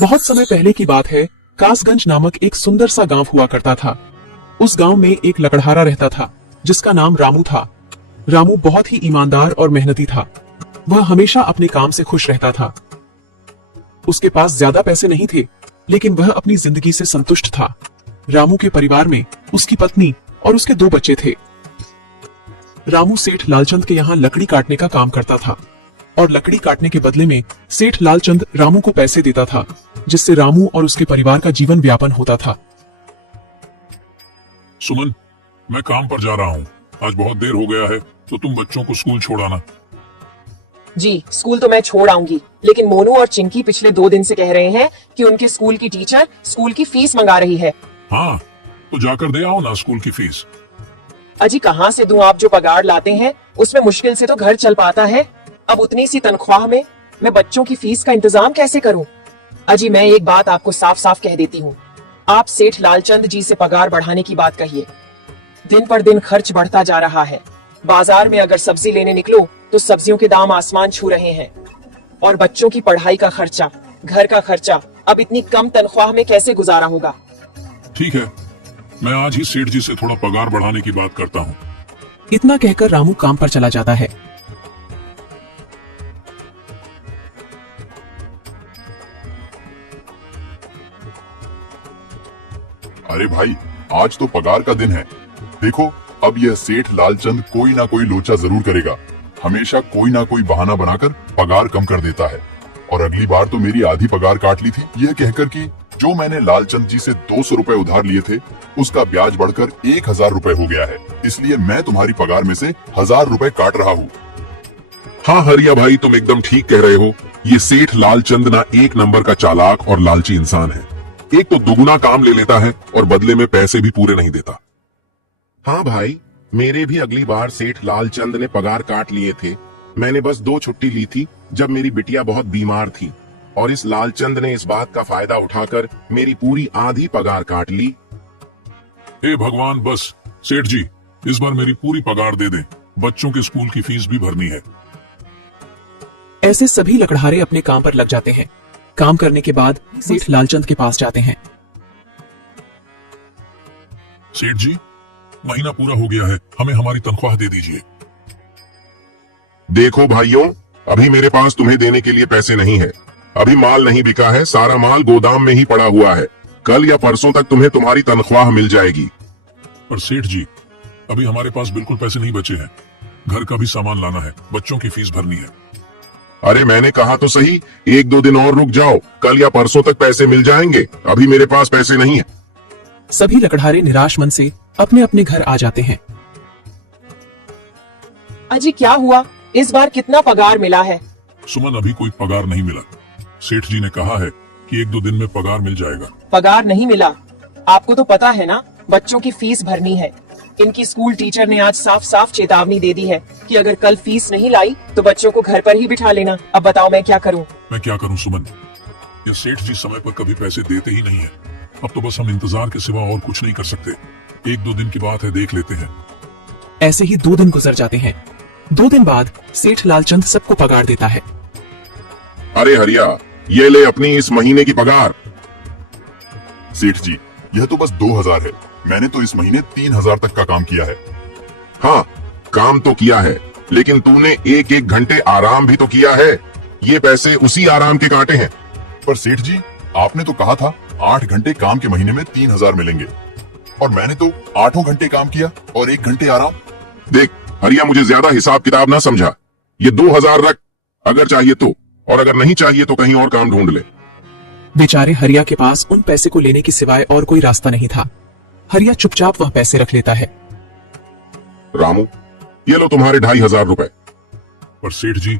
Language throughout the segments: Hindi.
बहुत समय पहले की बात है। कासगंज नामक एक सुंदर सा गांव हुआ करता था। उस गांव में एक लकड़हारा रहता था जिसका नाम रामू था। रामू बहुत ही ईमानदार और मेहनती था। वह हमेशा अपने काम से खुश रहता था। उसके पास ज्यादा पैसे नहीं थे, लेकिन वह अपनी जिंदगी से संतुष्ट था। रामू के परिवार में उसकी पत्नी और उसके 2 बच्चे थे। रामू सेठ लालचंद के यहाँ लकड़ी काटने का काम करता था और लकड़ी काटने के बदले में सेठ लालचंद रामू को पैसे देता था, जिससे रामू और उसके परिवार का जीवन यापन होता था। सुमन, मैं काम पर जा रहा हूँ। आज बहुत देर हो गया है, तो तुम बच्चों को स्कूल छोड़ाना। जी, स्कूल तो मैं छोड़ आऊंगी, लेकिन मोनू और चिंकी पिछले 2 दिन से कह रहे हैं कि उनके स्कूल की टीचर स्कूल की फीस मंगा रही है। हाँ, तो जाकर दे आओ ना स्कूल की फीस। अजी कहाँ से दूं? आप जो पगार लाते हैं उसमें मुश्किल से तो घर चल पाता है। अब उतनी सी तनख्वाह में मैं बच्चों की फीस का इंतजाम कैसे करूं? अजी मैं एक बात आपको साफ साफ कह देती हूँ, आप सेठ लालचंद जी से पगार बढ़ाने की बात कहिए। दिन पर दिन खर्च बढ़ता जा रहा है। बाजार में अगर सब्जी लेने निकलो तो सब्जियों के दाम आसमान छू रहे हैं, और बच्चों की पढ़ाई का खर्चा, घर का खर्चा अब इतनी कम तनख्वाह में कैसे गुजारा होगा? ठीक है, मैं आज ही सेठ जी से थोड़ा पगार बढ़ाने की बात करता हूँ। इतना कहकर रामू काम पर चला जाता है। अरे भाई, आज तो पगार का दिन है। देखो, अब यह सेठ लालचंद कोई ना कोई लोचा जरूर करेगा। हमेशा कोई ना कोई बहाना बनाकर पगार कम कर देता है। और अगली बार तो मेरी आधी पगार काट ली थी, यह कहकर कि जो मैंने लालचंद जी से 200 रुपए उधार लिए थे, उसका ब्याज बढ़कर 1000 रुपए हो गया है। इसलिए मैं तुम्हारी पगार में से 1000 रुपए काट रहा हूँ। हाँ हरिया भाई, तुम एकदम ठीक कह रहे हो। ये सेठ लालचंद ना एक नंबर का चालाक और लालची इंसान है। एक तो दुगुना काम ले लेता है और बदले में पैसे भी पूरे नहीं देता। हाँ भाई, मेरे भी अगली बार सेठ लालचंद ने पगार काट लिए थे। मैंने बस 2 छुट्टी ली थी जब मेरी बिटिया बहुत बीमार थी, और इस लालचंद ने इस बात का फायदा उठाकर मेरी पूरी आधी पगार काट ली। हे भगवान, बस सेठ जी इस बार मेरी पूरी पगार दे दें। बच्चों के स्कूल की फीस भी भरनी है। ऐसे सभी लकड़हारे अपने काम पर लग जाते हैं। काम करने के बाद सेठ लालचंद के पास जाते हैं। सेठ जी, महीना पूरा हो गया है, हमें हमारी तनख्वाह दे दीजिए। देखो भाइयों, अभी मेरे पास तुम्हें देने के लिए पैसे नहीं है। अभी माल नहीं बिका है, सारा माल गोदाम में ही पड़ा हुआ है। कल या परसों तक तुम्हें तुम्हारी तनख्वाह मिल जाएगी। पर सेठ जी, अभी हमारे पास बिल्कुल पैसे नहीं बचे हैं। घर का भी सामान लाना है, बच्चों की फीस भरनी है। अरे मैंने कहा तो सही, 1-2 दिन और रुक जाओ, कल या परसों तक पैसे मिल जाएंगे। अभी मेरे पास पैसे नहीं है। सभी लकड़हारे निराश मन से अपने अपने घर आ जाते हैं। अजी क्या हुआ? इस बार कितना पगार मिला है? सुमन, अभी कोई पगार नहीं मिला। सेठ जी ने कहा है कि 1-2 दिन में पगार मिल जाएगा। पगार नहीं मिला? आपको तो पता है ना, बच्चों की फीस भरनी है। इनकी स्कूल टीचर ने आज साफ साफ चेतावनी दे दी है कि अगर कल फीस नहीं लाई तो बच्चों को घर पर ही बिठा लेना। अब बताओ मैं क्या करूं? मैं क्या करूं सुमन, ये सेठ जी समय पर कभी पैसे देते ही नहीं है। अब तो बस हम इंतजार के सिवा और कुछ नहीं कर सकते। 1-2 दिन की बात है, देख लेते हैं। ऐसे ही 2 दिन गुजर जाते हैं। 2 दिन बाद सेठ लालचंद सबको पगार देता है। अरे हरिया, ये ले अपनी इस महीने की पगार। सेठ जी, यह तो बस 2000 है। मैंने तो इस महीने 3000 तक का काम किया है। हाँ, काम तो किया है, लेकिन तूने 1-1 घंटे आराम भी तो किया है। ये पैसे उसी आराम के काटे हैं। पर सेठ जी, आपने तो कहा था 8 घंटे काम के महीने में 3000 मिलेंगे, और मैंने तो 8 घंटे काम किया और 1 घंटे आराम। देख हरिया, मुझे ज्यादा हिसाब किताब ना समझा। ये 2000 रख, अगर चाहिए तो, और अगर नहीं चाहिए तो कहीं और काम ढूंढ ले। बेचारे हरिया के पास उन पैसे को लेने के सिवाय और कोई रास्ता नहीं था। हरिया चुपचाप वह पैसे रख लेता है। रामू, ये लो तुम्हारे 2500 रुपए। पर सेठ जी,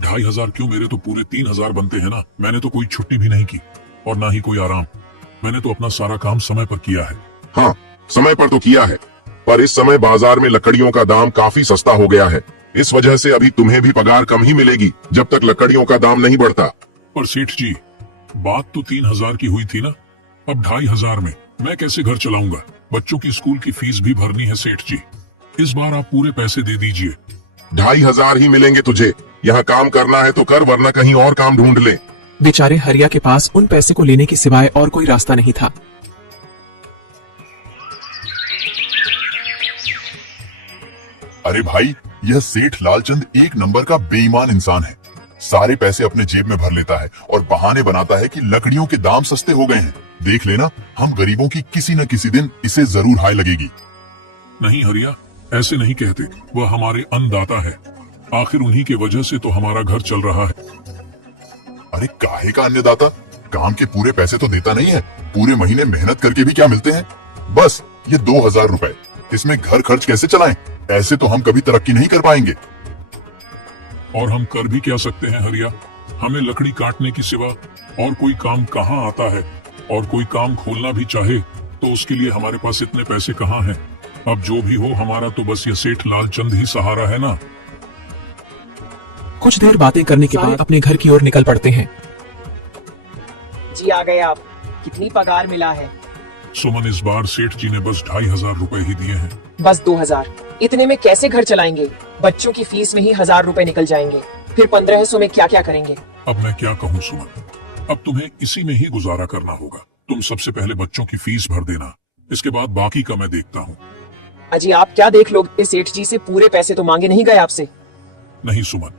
2500 क्यों? मेरे तो पूरे 3000 बनते हैं ना। मैंने तो कोई छुट्टी भी नहीं की और ना ही कोई आराम। मैंने तो अपना सारा काम समय पर किया है। हाँ, समय पर तो किया है, पर इस समय बाजार में लकड़ियों का दाम काफी सस्ता हो गया है। इस वजह से अभी तुम्हें भी पगार कम ही मिलेगी जब तक लकड़ियों का दाम नहीं बढ़ता। पर सेठ जी, बात तो 3000 की हुई थी ना। अब 2500 में मैं कैसे घर चलाऊंगा? बच्चों की स्कूल की फीस भी भरनी है। सेठ जी, इस बार आप पूरे पैसे दे दीजिए। 2500 ही मिलेंगे तुझे। यहाँ काम करना है तो कर, वरना कहीं और काम ढूंढ ले। बेचारे हरिया के पास उन पैसे को लेने के सिवाय और कोई रास्ता नहीं था। अरे भाई, यह सेठ लालचंद एक नंबर का बेईमान इंसान है। सारे पैसे अपने जेब में भर लेता है और बहाने बनाता है कि लकड़ियों के दाम सस्ते हो गए हैं। देख लेना, हम गरीबों की किसी न किसी दिन इसे जरूर हाय लगेगी। नहीं हरिया, ऐसे नहीं कहते। वह हमारे अन्नदाता है। आखिर उन्हीं के वजह से तो हमारा घर चल रहा है। अरे काहे का अन्नदाता? काम के पूरे पैसे तो देता नहीं है। पूरे महीने मेहनत करके भी क्या मिलते हैं? बस ये 2000 रुपए। इसमें घर खर्च कैसे चलाएं? ऐसे तो हम कभी तरक्की नहीं कर पाएंगे। और हम कर भी क्या सकते हैं हरिया? हमें लकड़ी काटने की सिवा और कोई काम कहाँ आता है? और कोई काम खोलना भी चाहे तो उसके लिए हमारे पास इतने पैसे कहाँ हैं? अब जो भी हो, हमारा तो बस ये सेठ लालचंद ही सहारा है ना। कुछ देर बातें करने के बाद अपने घर की ओर निकल पड़ते हैं। जी आ गए आप। कितनी पगार मिला है? सुमन, इस बार सेठ जी ने बस 2500 रुपए ही दिए हैं। बस 2000? इतने में कैसे घर चलाएंगे? बच्चों की फीस में ही 1000 रुपए निकल जाएंगे। फिर 1500 में क्या क्या करेंगे? अब मैं क्या कहूँ सुमन, अब तुम्हें इसी में ही गुजारा करना होगा। तुम सबसे पहले बच्चों की फीस भर देना, इसके बाद बाकी का मैं देखता हूँ। अजी आप क्या देख लोगे? सेठ जी से पूरे पैसे तो मांगे नहीं गए आपसे? नहीं सुमन,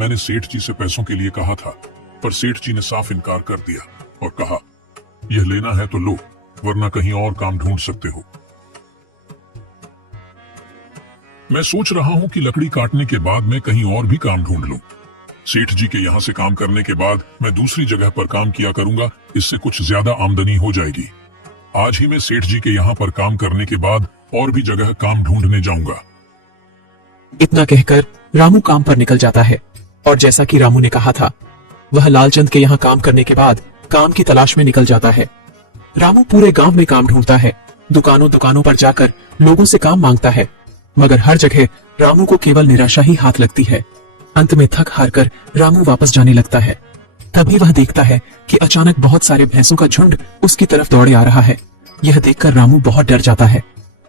मैंने सेठ जी से पैसों के लिए कहा था, पर सेठ जी ने साफ इनकार कर दिया और कहा, यह लेना है तो लो, वरना कहीं और काम ढूंढ सकते हो। मैं सोच रहा हूं कि लकड़ी काटने के बाद मैं कहीं और भी काम ढूंढ लूं। सेठ जी के यहाँ से काम करने के बाद मैं दूसरी जगह पर काम किया करूंगा, इससे कुछ ज्यादा आमदनी हो जाएगी। आज ही मैं सेठ जी के यहाँ पर काम करने के बाद और भी जगह काम ढूंढने जाऊंगा। इतना कहकर रामू काम पर निकल जाता है और जैसा कि रामू ने कहा था, वह लालचंद के यहाँ काम करने के बाद काम की तलाश में निकल जाता है। रामू पूरे गांव में काम ढूंढता है, दुकानों दुकानों पर जाकर लोगों से काम मांगता है, मगर हर जगह रामू को केवल निराशा ही हाथ लगती है। अंत में थक हार कर रामू वापस जाने लगता है। तभी वह देखता है कि अचानक बहुत सारे भैंसों का झुंड उसकी तरफ दौड़े आ रहा है। यह देखकर रामू बहुत डर जाता है।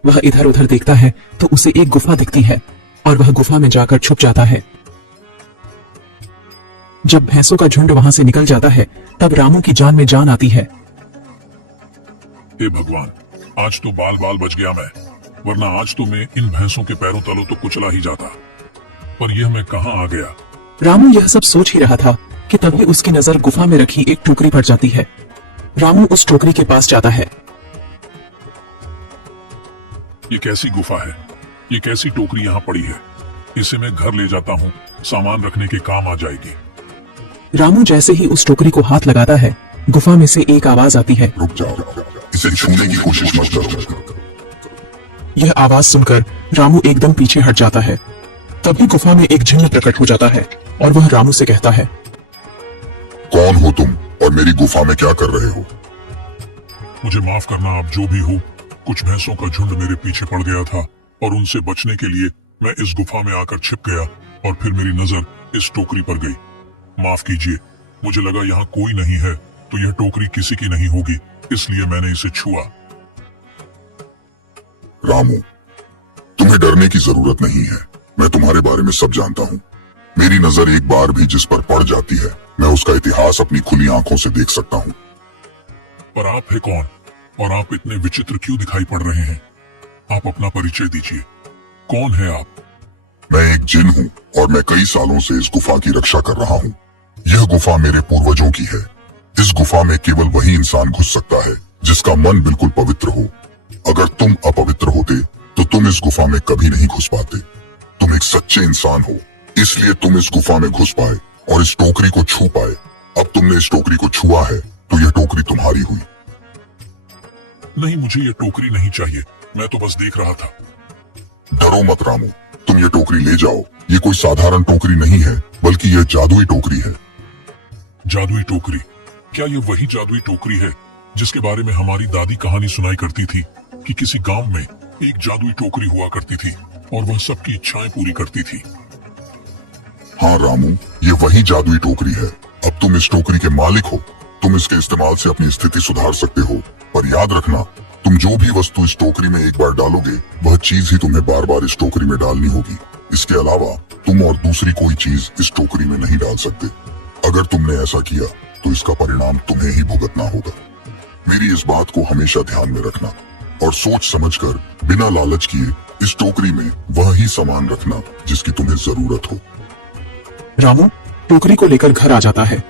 वह इधर उधर देखता है तो उसे एक गुफा दिखती है और वह गुफा में जाकर छुप जाता है। जब भैंसों का झुंड वहां से निकल जाता है तब रामू की जान में जान आती है। हे भगवान, आज तो बाल बाल बच गया मैं, वरना आज तो मैं इन भैंसों के पैरों तलों तो कुचला ही जाता। पर यह मैं कहाँ आ गया? रामू यह सब सोच ही रहा था कि तभी उसकी नजर गुफा में रखी एक टोकरी पर जाती है। रामू उस टोकरी के पास जाता है। ये कैसी गुफा है? ये कैसी टोकरी यहाँ पड़ी है? इसे मैं घर ले जाता हूँ, सामान रखने के काम आ जाएगी। रामू जैसे ही उस टोकरी को हाथ लगाता है, गुफा में से एक आवाज आती है, रुक जाओ, इसे छूने की कोशिश मत करो। यह आवाज सुनकर रामू एकदम पीछे हट जाता है। तभी गुफा में एक जिन्न प्रकट हो जाता है और वह रामू से कहता है, कौन हो तुम और मेरी गुफा में क्या कर रहे हो? मुझे माफ करना, आप जो भी हो। कुछ भैंसों का झुंड मेरे पीछे पड़ गया था और उनसे बचने के लिए मैं इस गुफा में आकर छिप गया और फिर मेरी नजर इस टोकरी पर गई। माफ कीजिए, मुझे लगा यहाँ कोई नहीं है तो यह टोकरी किसी की नहीं होगी, इसलिए मैंने इसे छुआ। रामू, तुम्हें डरने की जरूरत नहीं है। मैं तुम्हारे बारे में सब जानता हूँ। मेरी नजर एक बार भी जिस पर पड़ जाती है, मैं उसका इतिहास अपनी खुली आंखों से देख सकता हूँ। पर आप है कौन और आप इतने विचित्र क्यों दिखाई पड़ रहे हैं? आप अपना परिचय दीजिए। कौन है आप? मैं एक जिन हूँ और मैं कई सालों से इस गुफा की रक्षा कर रहा हूँ। यह गुफा मेरे पूर्वजों की है। इस गुफा में केवल वही इंसान घुस सकता है जिसका मन बिल्कुल पवित्र हो। अगर तुम अपवित्र होते तो तुम इस गुफा में कभी नहीं घुस पाते। तुम एक सच्चे इंसान हो, इसलिए तुम इस गुफा में घुस पाए और इस टोकरी को छू पाए। अब तुमने इस टोकरी को छुआ है तो यह टोकरी तुम्हारी हुई। नहीं, मुझे ये टोकरी नहीं चाहिए, मैं तो बस देख रहा था। डरो मत रामू, तुम ये टोकरी ले जाओ। ये कोई साधारण टोकरी नहीं है, बल्कि यह जादुई टोकरी है। जादुई टोकरी? क्या ये वही जादुई टोकरी है जिसके बारे में हमारी दादी कहानी सुनाई करती थी कि किसी गांव में एक जादुई टोकरी हुआ करती थी और वह सबकी इच्छाएं पूरी करती थी? हाँ रामू, ये वही जादुई टोकरी है। अब तुम इस टोकरी के मालिक हो। तुम इसके इस्तेमाल से अपनी स्थिति सुधार सकते हो, पर याद रखना, तुम जो भी वस्तु इस टोकरी में एक बार डालोगे, वह चीज ही तुम्हें बार बार इस टोकरी में डालनी होगी। इसके अलावा तुम और दूसरी कोई चीज इस टोकरी में नहीं डाल सकते। अगर तुमने ऐसा किया तो इसका परिणाम तुम्हें ही भुगतना होगा। मेरी इस बात को हमेशा ध्यान में रखना और सोच समझकर बिना लालच किए इस टोकरी में वह ही सामान रखना जिसकी तुम्हें जरूरत हो। रामू टोकरी को लेकर घर आ जाता है।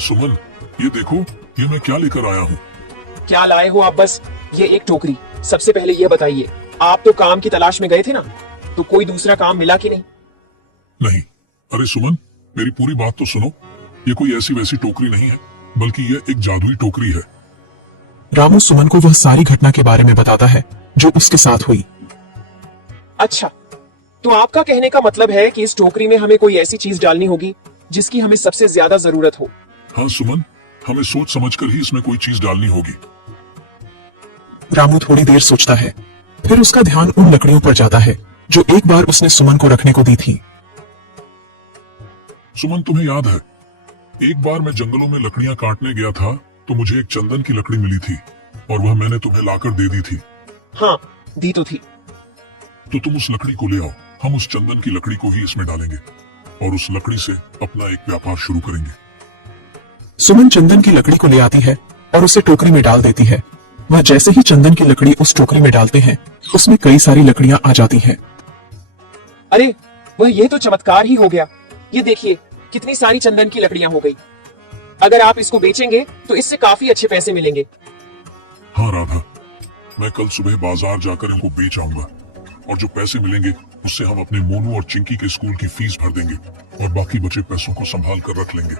सुमन, ये देखो, ये मैं क्या लेकर आया हूँ। क्या लाए हो आप? बस ये एक टोकरी। सबसे पहले ये बताइए, आप तो काम की तलाश में गए थे ना, तो कोई दूसरा काम मिला कि नहीं? नहीं, अरे सुमन, मेरी पूरी बात तो सुनो। ये कोई ऐसी वैसी टोकरी नहीं है, बल्कि ये एक जादुई टोकरी है। रामू सुमन को वह सारी घटना के बारे में बताता है जो उसके साथ हुई। अच्छा, तो आपका कहने का मतलब है कि इस टोकरी में हमें कोई ऐसी चीज डालनी होगी जिसकी हमें सबसे ज्यादा जरूरत हो। हाँ सुमन, हमें सोच समझकर ही इसमें कोई चीज डालनी होगी। रामू थोड़ी देर सोचता है, फिर उसका ध्यान उन लकड़ियों पर जाता है जो एक बार उसने सुमन को रखने को दी थी। सुमन, तुम्हें याद है, एक बार मैं जंगलों में लकड़ियां काटने गया था तो मुझे एक चंदन की लकड़ी मिली थी और वह मैंने तुम्हें लाकर दे दी थी। हाँ, दी तो थी। तो तुम उस लकड़ी को ले आओ, हम उस चंदन की लकड़ी को ही इसमें डालेंगे और उस लकड़ी से अपना एक व्यापार शुरू करेंगे। सुमन चंदन की लकड़ी को ले आती है और उसे टोकरी में डाल देती है। वह जैसे ही चंदन की लकड़ी उस टोकरी में डालते हैं, उसमें कई सारी लकड़ियां आ जाती हैं। अरे वह ये तो चमत्कार ही हो गया। ये देखिए कितनी सारी चंदन की लकड़ियां हो गई। अगर आप इसको बेचेंगे तो इससे काफी अच्छे पैसे मिलेंगे। हाँ राधा, मैं कल सुबह बाजार जाकर इनको बेच आऊंगा और जो पैसे मिलेंगे उससे हम अपने मोनू और चिंकी के स्कूल की फीस भर देंगे और बाकी बचे पैसों को संभाल कर रख लेंगे।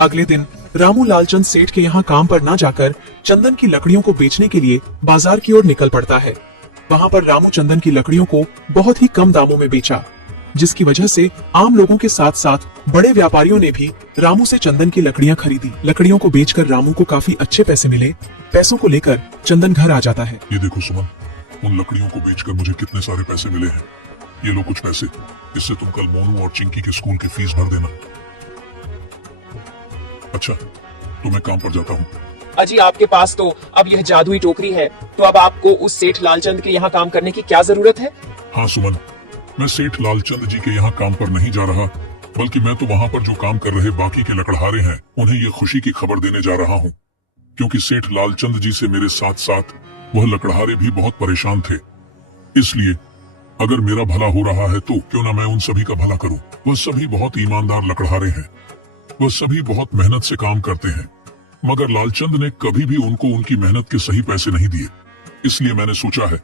अगले दिन रामू लालचंद सेठ के यहाँ काम पर ना जाकर चंदन की लकड़ियों को बेचने के लिए बाजार की ओर निकल पड़ता है। वहाँ पर रामू चंदन की लकड़ियों को बहुत ही कम दामों में बेचा, जिसकी वजह से आम लोगों के साथ साथ बड़े व्यापारियों ने भी रामू से चंदन की लकड़ियां खरीदी। लकड़ियों को बेचकर रामू को काफी अच्छे पैसे मिले। पैसों को लेकर चंदन घर आ जाता है। ये देखो सुमन, उन लकड़ियों को बेचकर मुझे कितने सारे पैसे मिले हैं। ये लो कुछ पैसे, इससे तुम कल मोनू और चिंकी के स्कूल की फीस भर देना। अच्छा, तो मैं काम पर जाता हूँ। अजी आपके पास तो अब यह जादुई टोकरी है, तो अब आपको उस सेठ लालचंद के यहाँ काम करने की क्या जरूरत है? हाँ सुमन, मैं सेठ लालचंद जी के यहाँ काम पर नहीं जा रहा, बल्कि मैं तो वहाँ पर जो काम कर रहे बाकी के लकड़हारे हैं उन्हें ये खुशी की खबर देने जा रहा हूँ, क्योंकि सेठ लालचंद जी से मेरे साथ साथ वह लकड़हारे भी बहुत परेशान थे। इसलिए अगर मेरा भला हो रहा है तो क्यों ना मैं उन सभी का भला करूं। वह सभी बहुत ईमानदार लकड़हारे हैं, वह सभी बहुत मेहनत से काम करते हैं, मगर लालचंद ने कभी भी उनको उनकी मेहनत के सही पैसे नहीं दिए। इसलिए मैंने सोचा है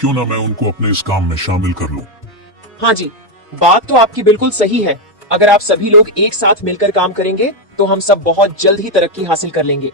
क्यों ना मैं उनको अपने इस काम में शामिल कर लूं। हाँ जी, बात तो आपकी बिल्कुल सही है। अगर आप सभी लोग एक साथ मिलकर काम करेंगे तो हम सब बहुत जल्द ही तरक्की हासिल कर लेंगे।